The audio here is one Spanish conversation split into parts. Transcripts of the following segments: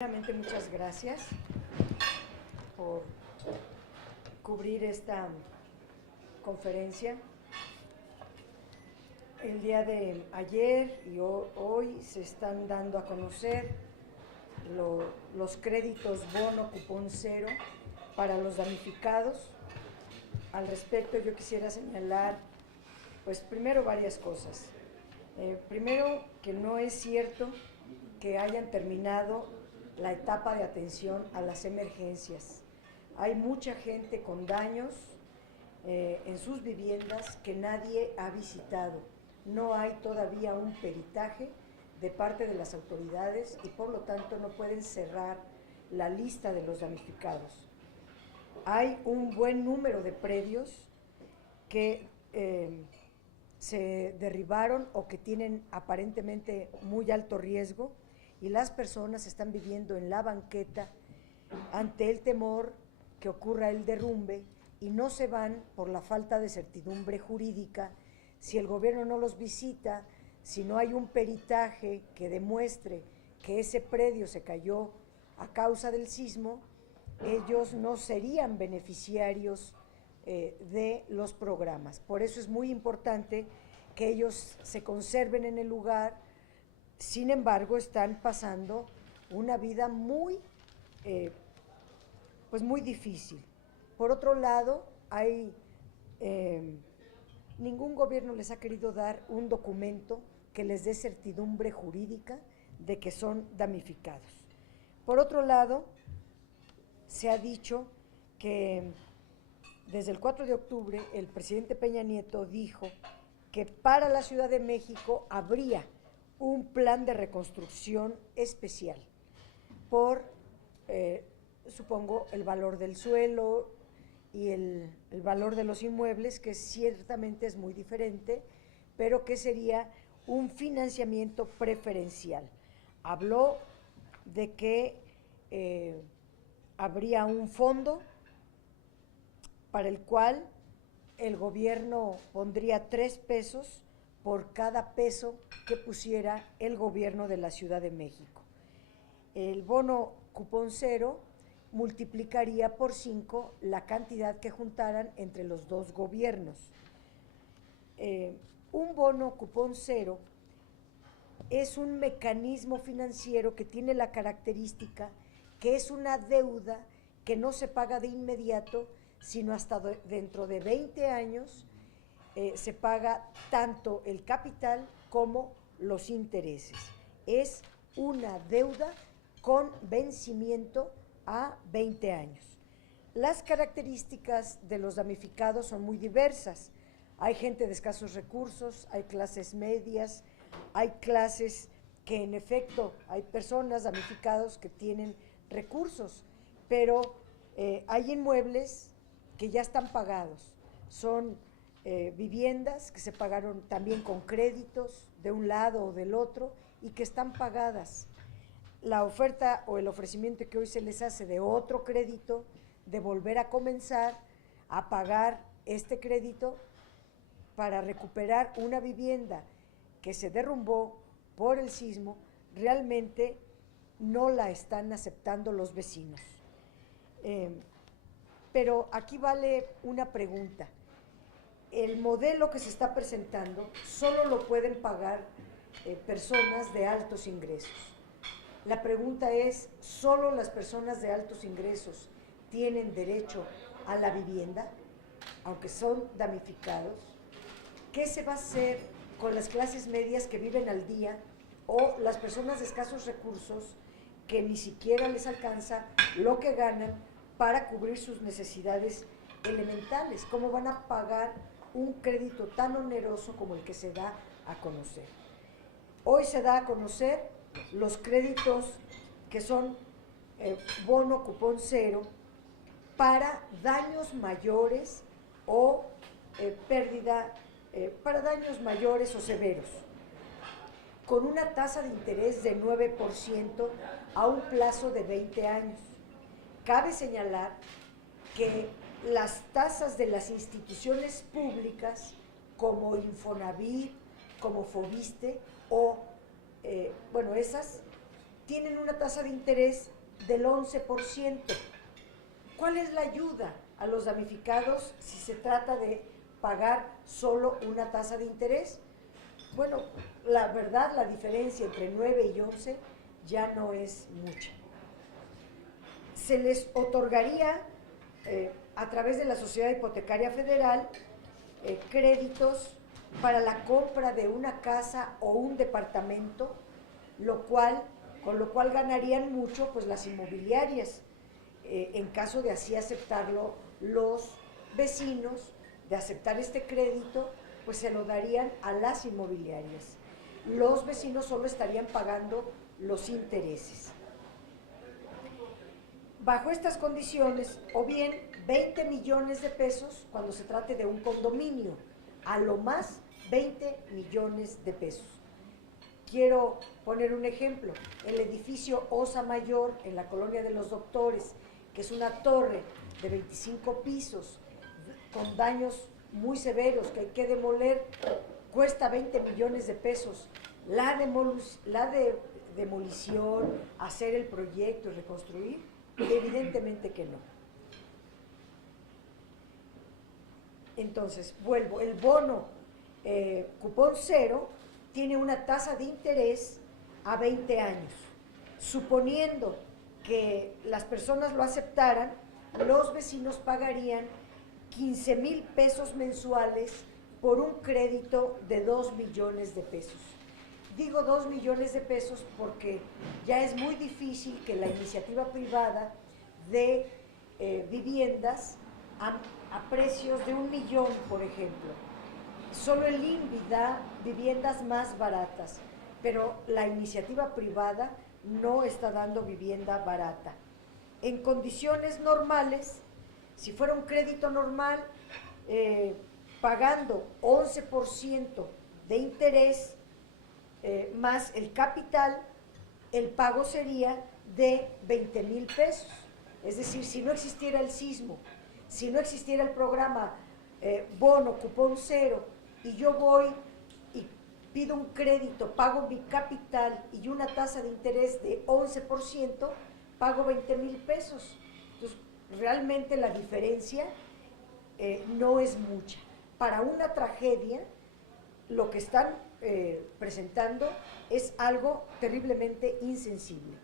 Primeramente, muchas gracias por cubrir esta conferencia. El día de ayer y hoy se están dando a conocer los créditos bono cupón cero para los damnificados. Al respecto, yo quisiera señalar, pues primero varias cosas. Primero, que no es cierto que hayan terminado la etapa de atención a las emergencias. Hay mucha gente con daños en sus viviendas que nadie ha visitado. No hay todavía un peritaje de parte de las autoridades y por lo tanto no pueden cerrar la lista de los damnificados. Hay un buen número de predios que se derribaron o que tienen aparentemente muy alto riesgo, y las personas están viviendo en la banqueta ante el temor que ocurra el derrumbe y no se van por la falta de certidumbre jurídica. Si el gobierno no los visita, si no hay un peritaje que demuestre que ese predio se cayó a causa del sismo, ellos no serían beneficiarios de los programas. Por eso es muy importante que ellos se conserven en el lugar. Sin embargo, están pasando una vida muy difícil. Por otro lado, ningún gobierno les ha querido dar un documento que les dé certidumbre jurídica de que son damnificados. Por otro lado, se ha dicho que desde el 4 de octubre el presidente Peña Nieto dijo que para la Ciudad de México habría un plan de reconstrucción especial por, supongo, el valor del suelo y el valor de los inmuebles, que ciertamente es muy diferente, pero que sería un financiamiento preferencial. Habló de que habría un fondo para el cual el gobierno pondría 3 pesos por cada peso que pusiera el gobierno de la Ciudad de México. El bono cupón cero multiplicaría por 5 la cantidad que juntaran entre los dos gobiernos. Un bono cupón cero es un mecanismo financiero que tiene la característica que es una deuda que no se paga de inmediato, sino hasta dentro de 20 años. Se paga tanto el capital como los intereses. Es una deuda con vencimiento a 20 años. Las características de los damnificados son muy diversas. Hay gente de escasos recursos, hay clases medias, hay clases que en efecto hay personas damnificados que tienen recursos, pero hay inmuebles que ya están pagados. Son viviendas que se pagaron también con créditos de un lado o del otro y que están pagadas. La oferta o el ofrecimiento que hoy se les hace de otro crédito, de volver a comenzar a pagar este crédito para recuperar una vivienda que se derrumbó por el sismo, realmente no la están aceptando los vecinos. Pero aquí vale una pregunta. El modelo que se está presentando solo lo pueden pagar personas de altos ingresos. La pregunta es, ¿solo las personas de altos ingresos tienen derecho a la vivienda, aunque son damnificados? ¿Qué se va a hacer con las clases medias que viven al día o las personas de escasos recursos que ni siquiera les alcanza lo que ganan para cubrir sus necesidades elementales? ¿Cómo van a pagar un crédito tan oneroso como el que se da a conocer? Hoy se da a conocer los créditos que son bono cupón cero para daños mayores o para daños mayores o severos, con una tasa de interés de 9% a un plazo de 20 años. Cabe señalar que las tasas de las instituciones públicas como Infonavit, como Fobiste esas tienen una tasa de interés del 11%. ¿Cuál es la ayuda a los damnificados si se trata de pagar solo una tasa de interés? Bueno, la verdad, la diferencia entre 9 y 11 ya no es mucha. Se les otorgaría a través de la Sociedad Hipotecaria Federal créditos para la compra de una casa o un departamento, con lo cual ganarían mucho pues las inmobiliarias, en caso de así aceptarlo los vecinos, de aceptar este crédito, pues se lo darían a las inmobiliarias. Los vecinos solo estarían pagando los intereses. Bajo estas condiciones, o bien 20 millones de pesos cuando se trate de un condominio, a lo más 20 millones de pesos. Quiero poner un ejemplo. El edificio Osa Mayor en la Colonia de los Doctores, que es una torre de 25 pisos con daños muy severos que hay que demoler, cuesta 20 millones de pesos. La demolición, hacer el proyecto y reconstruir, evidentemente que no. Entonces, vuelvo, el bono cupón cero tiene una tasa de interés a 20 años. Suponiendo que las personas lo aceptaran, los vecinos pagarían 15,000 pesos mensuales por un crédito de 2 millones de pesos. Digo 2 millones de pesos porque ya es muy difícil que la iniciativa privada de viviendas a precios de 1 millón, por ejemplo. Solo el INVI da viviendas más baratas, pero la iniciativa privada no está dando vivienda barata. En condiciones normales, si fuera un crédito normal, pagando 11% de interés más el capital, el pago sería de 20,000 pesos. Es decir, si no existiera el sismo, si no existiera el programa bono, cupón cero, y yo voy y pido un crédito, pago mi capital y una tasa de interés de 11%, pago 20,000 pesos. Entonces, realmente la diferencia no es mucha. Para una tragedia, lo que están presentando es algo terriblemente insensible.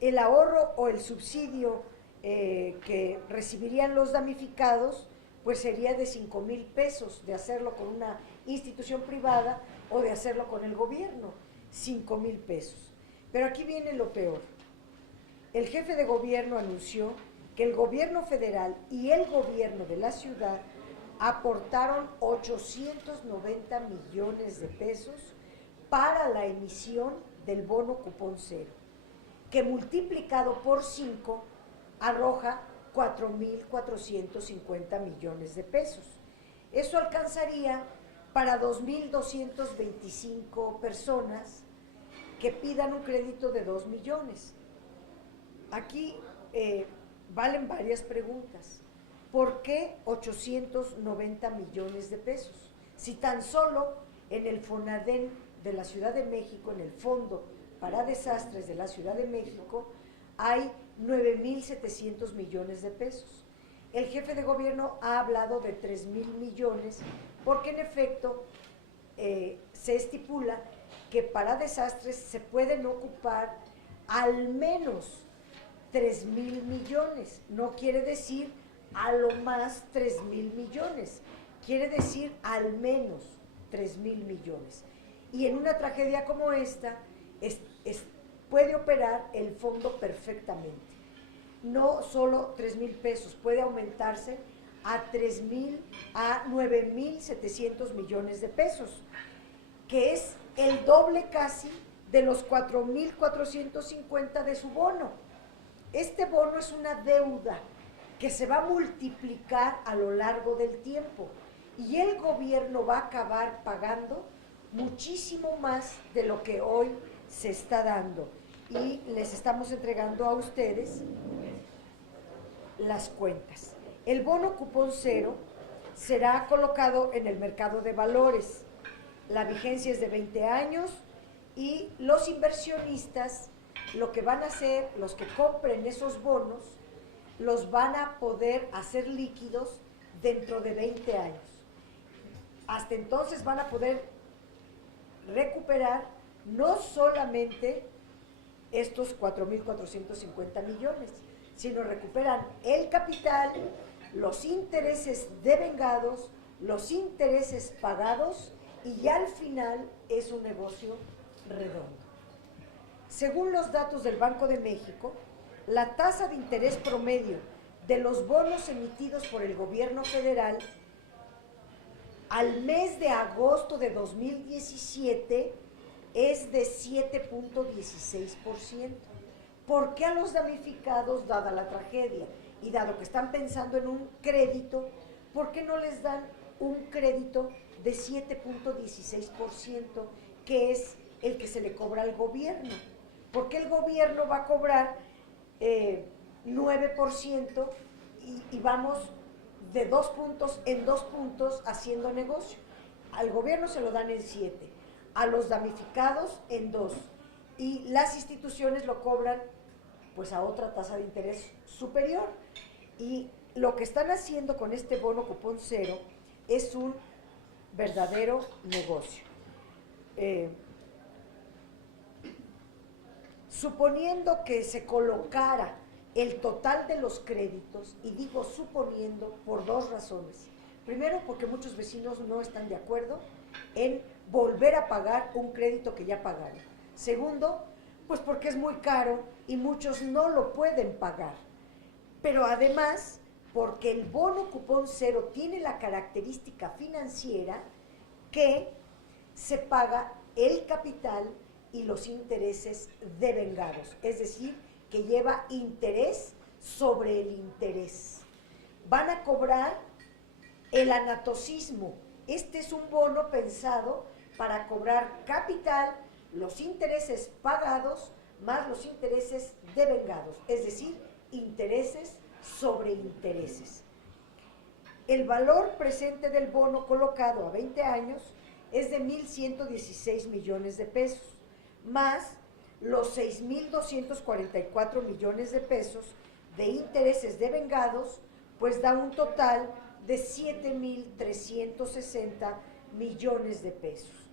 El ahorro o el subsidio que recibirían los damnificados, pues sería de 5,000 pesos, de hacerlo con una institución privada o de hacerlo con el gobierno, 5,000 pesos. Pero aquí viene lo peor. El jefe de gobierno anunció que el gobierno federal y el gobierno de la ciudad aportaron 890 millones de pesos para la emisión del bono cupón cero, que multiplicado por 5 arroja 4,450 millones de pesos. Eso alcanzaría para 2,225 personas que pidan un crédito de 2 millones. Aquí valen varias preguntas. ¿Por qué 890 millones de pesos? Si tan solo en el FONADEN de la Ciudad de México, en el Fondo para Desastres de la Ciudad de México, hay 9,700 millones de pesos. El jefe de gobierno ha hablado de 3,000 millones porque en efecto se estipula que para desastres se pueden ocupar al menos 3,000 millones. No quiere decir a lo más 3,000 millones, quiere decir al menos 3,000 millones. Y en una tragedia como esta puede operar el fondo perfectamente. No solo 3,000 pesos, puede aumentarse a 9,700 millones de pesos, que es el doble casi de los 4,450 de su bono. Este bono es una deuda que se va a multiplicar a lo largo del tiempo y el gobierno va a acabar pagando muchísimo más de lo que hoy se está dando. Y les estamos entregando a ustedes las cuentas. El bono cupón cero será colocado en el mercado de valores. La vigencia es de 20 años y los inversionistas lo que van a hacer, los que compren esos bonos, los van a poder hacer líquidos dentro de 20 años. Hasta entonces van a poder recuperar no solamente estos 4.450 millones, sino recuperan el capital, los intereses devengados, los intereses pagados, y ya al final es un negocio redondo. Según los datos del Banco de México, la tasa de interés promedio de los bonos emitidos por el gobierno federal al mes de agosto de 2017 es de 7.16%. ¿Por qué a los damnificados, dada la tragedia y dado que están pensando en un crédito, por qué no les dan un crédito de 7.16%, que es el que se le cobra al gobierno? Porque el gobierno va a cobrar 9% y vamos de 2 puntos en 2 puntos haciendo negocio. Al gobierno se lo dan en 7, a los damnificados en 2, y las instituciones lo cobran pues a otra tasa de interés superior. Y lo que están haciendo con este bono cupón cero es un verdadero negocio. Suponiendo que se colocara el total de los créditos, y digo suponiendo por dos razones. Primero, porque muchos vecinos no están de acuerdo en volver a pagar un crédito que ya pagaron. Segundo, pues porque es muy caro y muchos no lo pueden pagar. Pero además, porque el bono cupón cero tiene la característica financiera que se paga el capital y los intereses devengados, es decir, que lleva interés sobre el interés. Van a cobrar el anatocismo. Este es un bono pensado para cobrar capital, los intereses pagados, más los intereses devengados, es decir, intereses sobre intereses. El valor presente del bono colocado a 20 años es de 1.116 millones de pesos, más los 6.244 millones de pesos de intereses devengados, pues da un total de 7.360 millones de pesos.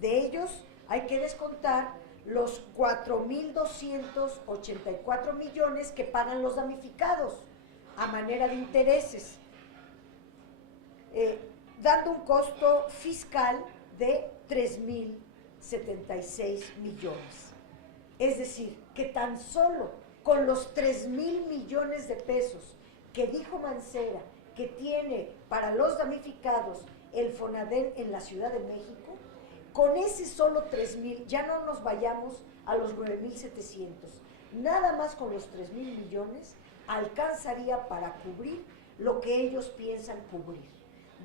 De ellos hay que descontar los 4.284 millones que pagan los damnificados a manera de intereses, dando un costo fiscal de 3.076 millones. Es decir, que tan solo con los 3.000 millones de pesos que dijo Mancera que tiene para los damnificados el Fonaden en la Ciudad de México, con ese solo 3.000, ya no nos vayamos a los 9.700, nada más con los 3.000 millones alcanzaría para cubrir lo que ellos piensan cubrir,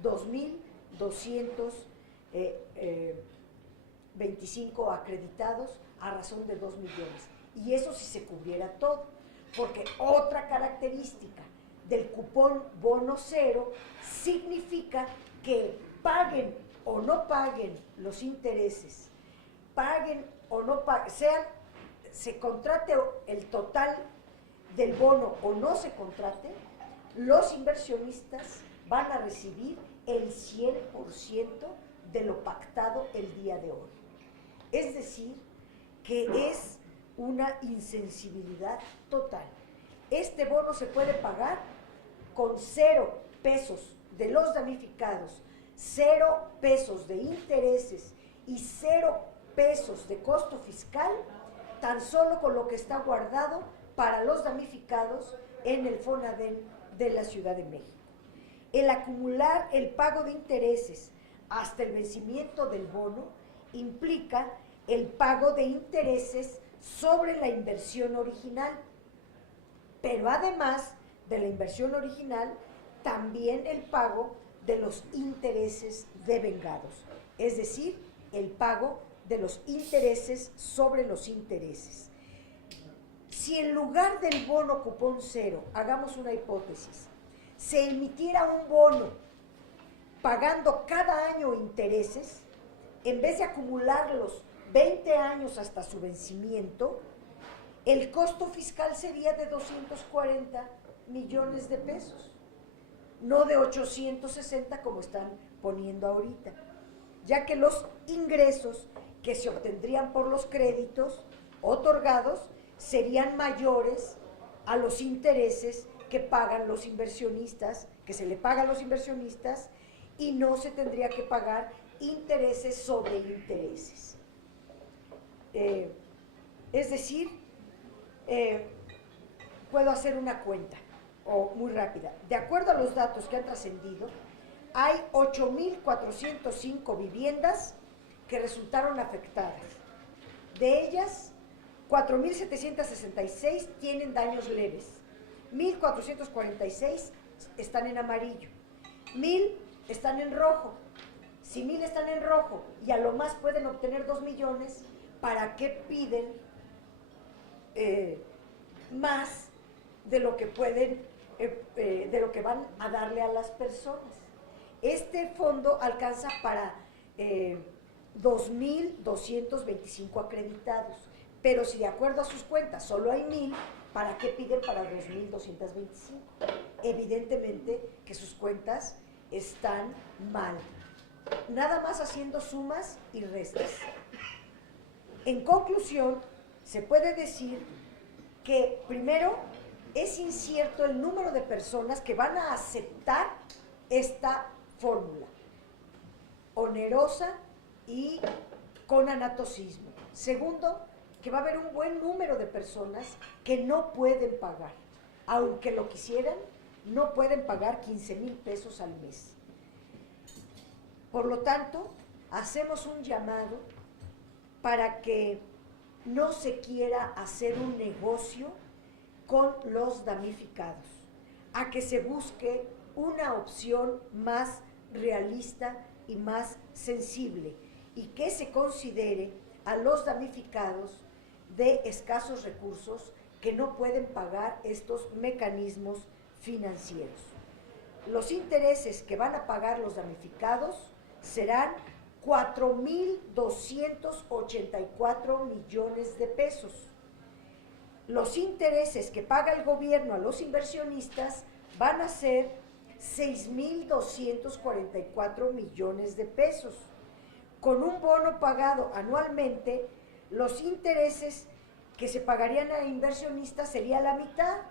2.225 acreditados a razón de 2 millones. Y eso si se cubriera todo, porque otra característica del cupón bono cero significa que paguen o no paguen los intereses, paguen o no paguen, se contrate el total del bono o no se contrate, los inversionistas van a recibir el 100% de lo pactado el día de hoy. Es decir, que es una insensibilidad total. Este bono se puede pagar con 0 pesos de los damnificados, 0 pesos de intereses y 0 pesos de costo fiscal, tan solo con lo que está guardado para los damnificados en el Fonaden de la Ciudad de México. El acumular el pago de intereses hasta el vencimiento del bono implica el pago de intereses sobre la inversión original, pero además de la inversión original, también el pago de los intereses devengados, es decir, el pago de los intereses sobre los intereses. Si en lugar del bono cupón cero, hagamos una hipótesis, se emitiera un bono pagando cada año intereses, en vez de acumularlos 20 años hasta su vencimiento, el costo fiscal sería de 240 millones de pesos, no de 860 como están poniendo ahorita, ya que los ingresos que se obtendrían por los créditos otorgados serían mayores a los intereses que pagan los inversionistas, que se le paga a los inversionistas, y no se tendría que pagar intereses sobre intereses. Es decir, puedo hacer una cuenta, o muy rápida. De acuerdo a los datos que han trascendido, hay 8.405 viviendas que resultaron afectadas. De ellas, 4.766 tienen daños leves, 1.446 están en amarillo, 1.000 están en rojo. Si 1.000 están en rojo y a lo más pueden obtener 2 millones, ¿para qué piden más de lo que pueden, de lo que van a darle a las personas? Este fondo alcanza para 2.225 acreditados, pero si de acuerdo a sus cuentas solo hay 1.000, ¿para qué piden para 2.225? Evidentemente que sus cuentas están mal. Nada más haciendo sumas y restas. En conclusión, se puede decir que primero es incierto el número de personas que van a aceptar esta fórmula onerosa y con anatocismo. Segundo, que va a haber un buen número de personas que no pueden pagar, aunque lo quisieran, no pueden pagar 15,000 pesos al mes. Por lo tanto, hacemos un llamado para que no se quiera hacer un negocio con los damnificados, a que se busque una opción más realista y más sensible, y que se considere a los damnificados de escasos recursos que no pueden pagar estos mecanismos financieros. Los intereses que van a pagar los damnificados serán 4.284 millones de pesos. Los intereses que paga el gobierno a los inversionistas van a ser 6.244 millones de pesos. Con un bono pagado anualmente, los intereses que se pagarían a inversionistas sería la mitad,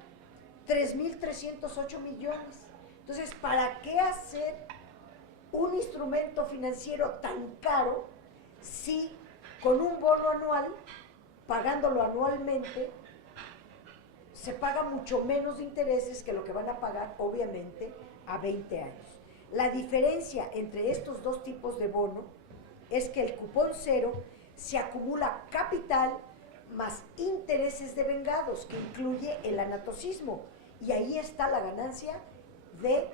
3.308 millones. Entonces, ¿para qué hacer un instrumento financiero tan caro si con un bono anual, pagándolo anualmente, se paga mucho menos de intereses que lo que van a pagar, obviamente, a 20 años? La diferencia entre estos dos tipos de bono es que el cupón cero se acumula capital más intereses devengados, que incluye el anatocismo, y ahí está la ganancia del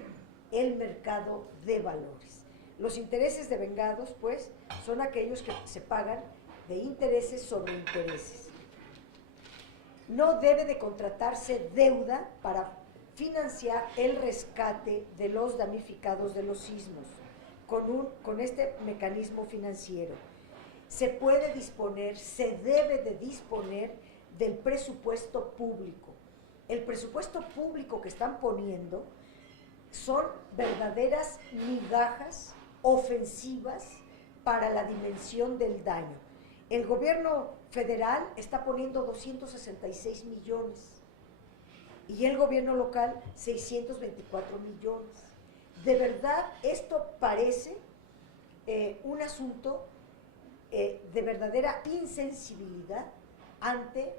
mercado de valores. Los intereses devengados, pues, son aquellos que se pagan de intereses sobre intereses. No debe de contratarse deuda para financiar el rescate de los damnificados de los sismos con este mecanismo financiero. Se puede disponer, se debe de disponer del presupuesto público. El presupuesto público que están poniendo son verdaderas migajas ofensivas para la dimensión del daño. El gobierno federal está poniendo 266 millones y el gobierno local 624 millones. De verdad, esto parece un asunto de verdadera insensibilidad ante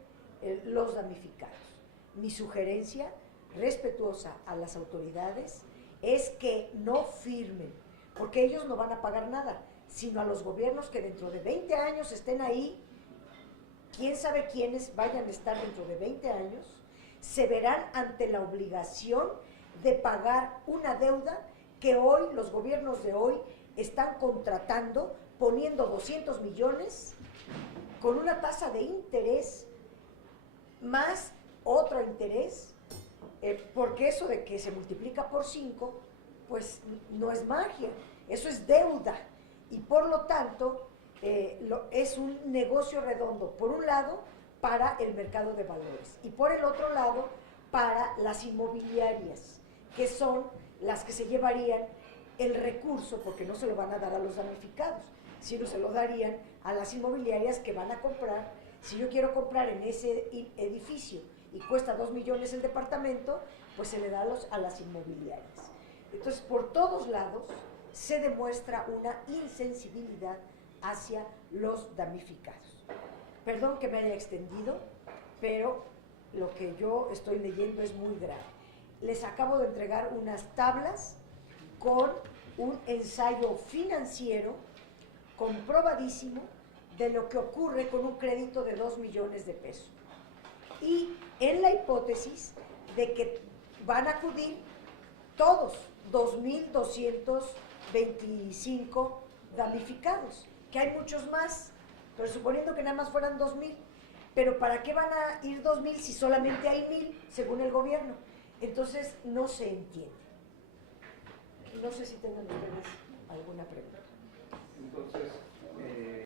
los damnificados. Mi sugerencia respetuosa a las autoridades es que no firmen, porque ellos no van a pagar nada, sino a los gobiernos que dentro de 20 años estén ahí. Quién sabe quiénes vayan a estar dentro de 20 años, se verán ante la obligación de pagar una deuda que hoy, los gobiernos de hoy, están contratando, poniendo 200 millones con una tasa de interés más otro interés, porque eso de que se multiplica por 5, pues no es magia, eso es deuda, y por lo tanto es un negocio redondo, por un lado, para el mercado de valores y por el otro lado, para las inmobiliarias, que son las que se llevarían el recurso, porque no se lo van a dar a los damnificados, sino se lo darían a las inmobiliarias que van a comprar. Si yo quiero comprar en ese edificio y cuesta 2 millones el departamento, pues se le da a las inmobiliarias. Entonces, por todos lados se demuestra una insensibilidad hacia los damnificados. Perdón que me haya extendido, pero lo que yo estoy leyendo es muy grave. Les acabo de entregar unas tablas con un ensayo financiero comprobadísimo de lo que ocurre con un crédito de 2 millones de pesos. Y en la hipótesis de que van a acudir todos 2.225 damnificados, que hay muchos más, pero suponiendo que nada más fueran 2.000, pero ¿para qué van a ir 2.000 si solamente hay 1.000 según el gobierno? Entonces no se entiende. No sé si tengan ustedes alguna pregunta.